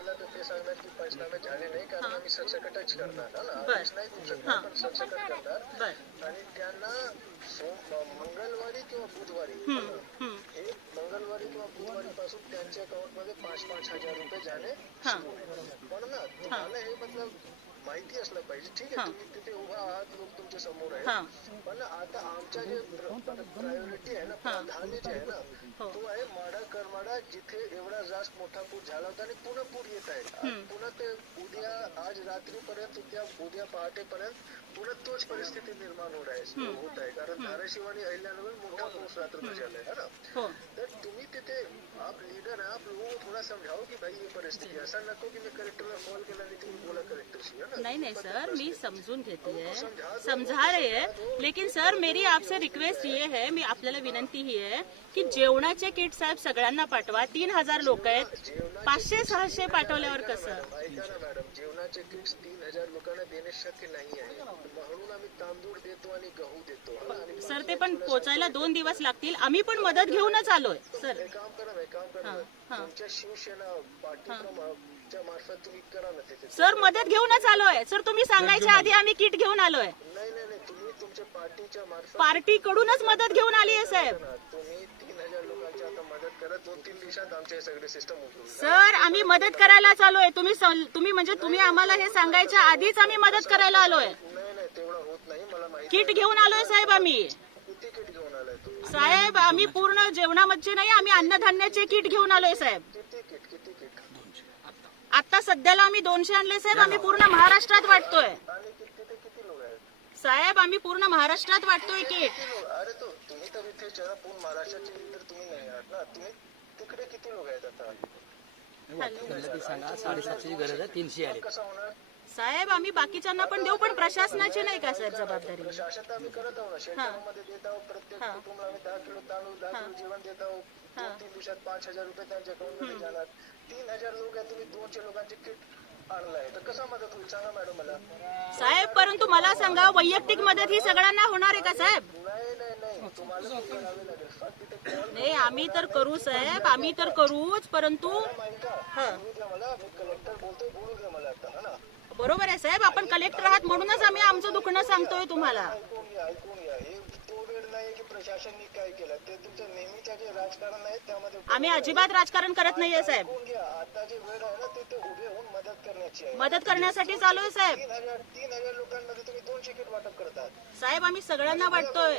विचारलं तर ते सांगणार की पंचनामे झाले नाही कारण आम्ही सरसकटच करणार हा ना. आदेश नाही देऊ शकत हा. आपण सरसकट करणार आणि त्यांना मंगळवारी किंवा बुधवारी. हे मंगळवारी किंवा बुधवारी पासून त्यांच्या अकाउंटमध्ये पाच पाच हजार रुपये हा. होणार. पण ना तुम्हाला हे मतलब माहिती असलं पाहिजे. ठीक हा. आहे तुम्ही तिथे उभा आहात लोक तुमच्यासमोर हा. आहे पण आता आमच्या जे प्रायोरिटी आहे ना प्राधान्य जे आहे ना हो. तो आहे माडा करमाडा जिथे एवढा जास्त मोठा पूर झाला होता आणि पुन्हा पूर येत आहे. पुन्हा ते उद्या आज रात्रीपर्यंत उद्या उद्या पहाटेपर्यंत पुन्हा तोच परिस्थिती निर्माण होत आहे. होत आहे. कारण धाराशिव आणि अहिल्यानगर मोठा पाऊस रात्र झालाय है ना? हो. तर तुम्ही तिथे लीडर आहे आप लोगों को थोड़ा समझाओ की भाई ये परिस्थिती आहे. असं नको की मी कलेक्टरला कॉल केला आणि तुम्ही बोला कलेक्टरशी है। ना नहीं नहीं सर मैं समझून घेते है समझा रहे हैं लेकिन सर मेरी आपसे रिक्वेस्ट ये है मी आपल्याला विनंती ही आहे की जेवणाचे किट साहेब सगळ्यांना पाठवा तीन हजार लोक आहेत. पाचशे सहाशे पाठवल्यावर कसं? ऐका ना मॅडम जेवणाचे किट्स तीन हजार लोकांना देणे शक्य नाही आहे. म्हणून आम्ही तांदूळ देतो आणि गहू देतो. सर ते पण पोचायला दोन दिवस लागतील. आम्ही पण मदत घेऊनच आलोय सर. काम करा ना काम करा ना. हा. तुमच्या शिवसेना पार्टीच्या मार्फत तुम्ही करा ना तिथे. सर मदत घेऊनच आलोय. सर तुम्ही सांगायच्या आधी आम्ही किट घेऊन आलोय. नाही नाही नाही तुम्ही तुमच्या पार्टीच्या मार्फत पार्टी कडूनच मदत घेऊन आली आहे साहेब. करा. तुम्ही तीन हजार लोकांची आता मदत करा. दोन तीन दिवसात आमचे हे सगळे सिस्टम उघडून सर आम्ही मदत करायला आलोय तुम्ही सं- तुम्ही म्हणजे तुम्ही आम्हाला हे सांगायच्या आधीच आम्ही मदत करायला आलोय नाही नाही तेवढं होत नाही मला माहिती किट घेऊन आलोय साहेब आम्ही. किट घेऊन आलाय तुम्ही साहेब आम्ही पूर्ण जेवणामध्ये नाही आम्ही अन्नधान्याचे किट घेऊन आलोय साहेब. किती किट किती किट आता सध्याला आम्ही दोनशे आणले साहेब आम्ही पूर्ण महाराष्ट्रात वाटतोय. आणि किती लोक आहेत साहेब आम्ही पूर्ण महाराष्ट्रात वाटतोय किट. किती लोक अरे तो तुम्ही तर इथे जरा पूर्ण महाराष्ट्राचे तर तुम्ही नाही आहात ना तुम्ही तिकडे किती लोक आहेत आता सांगा साडेसातशेची गरज आहे तीनशे आले. कसं होणार साहेब आम्ही बाकीच्यांना पण देऊ पण प्रशासनाची नाही का साहेब जबाबदारी? प्रशासन तर आम्ही करत आहोत ना. शेतकऱ्यांमध्ये देत आहोत प्रत्येक कुटुंबाला आम्ही दहा किलो तांदूळ दहा किलो जेवण देत आहोत. दोन तीन दिवसात पाच हजार रुपये त्यांच्या जाणार तीन हजार लोक आहेत तुम्ही दोनशे लोकांचे किट आणलाय. तर कसा मदत होईल? सांगा मॅडम मला. साहेब परंतु मला सांगा वैयक्तिक मदत ही सगळ्यांना होणार आहे का साहेब? नाही नाही नाही. तुम्हाला ते करावे लागेल. फक्त तिथे कॉल नाही आम्ही तर करू साहेब. आम्ही तर करूच परंतु ऐका बोलू द्या मला. मी कलेक्टर बोलतोय बोलू द्या मला आता हा ना? बरोबर आहे साहेब आपण कलेक्टर आहात म्हणूनच आम्ही आमचं दुखणं सांगतोय तुम्हाला. ऐकून घ्या ऐकून घ्या. हे तो वेळ नाही की प्रशासनने काय केलं ते तुमचं नेहमीचं जे राजकारण आहे त्यामध्ये आम्ही अजिबात राजकारण करत नाहीये साहेब. ऐकून घ्या. आता जे वेळ आहे ना ते ते उभे होऊन मदत करण्याची आहे. मदत करण्यासाठी चालू आहे साहेब. तीन हजार लोकांमध्ये तुम्ही दोनशे किट वाटप करतात. साहेब आम्ही सगळ्यांना वाटतोय.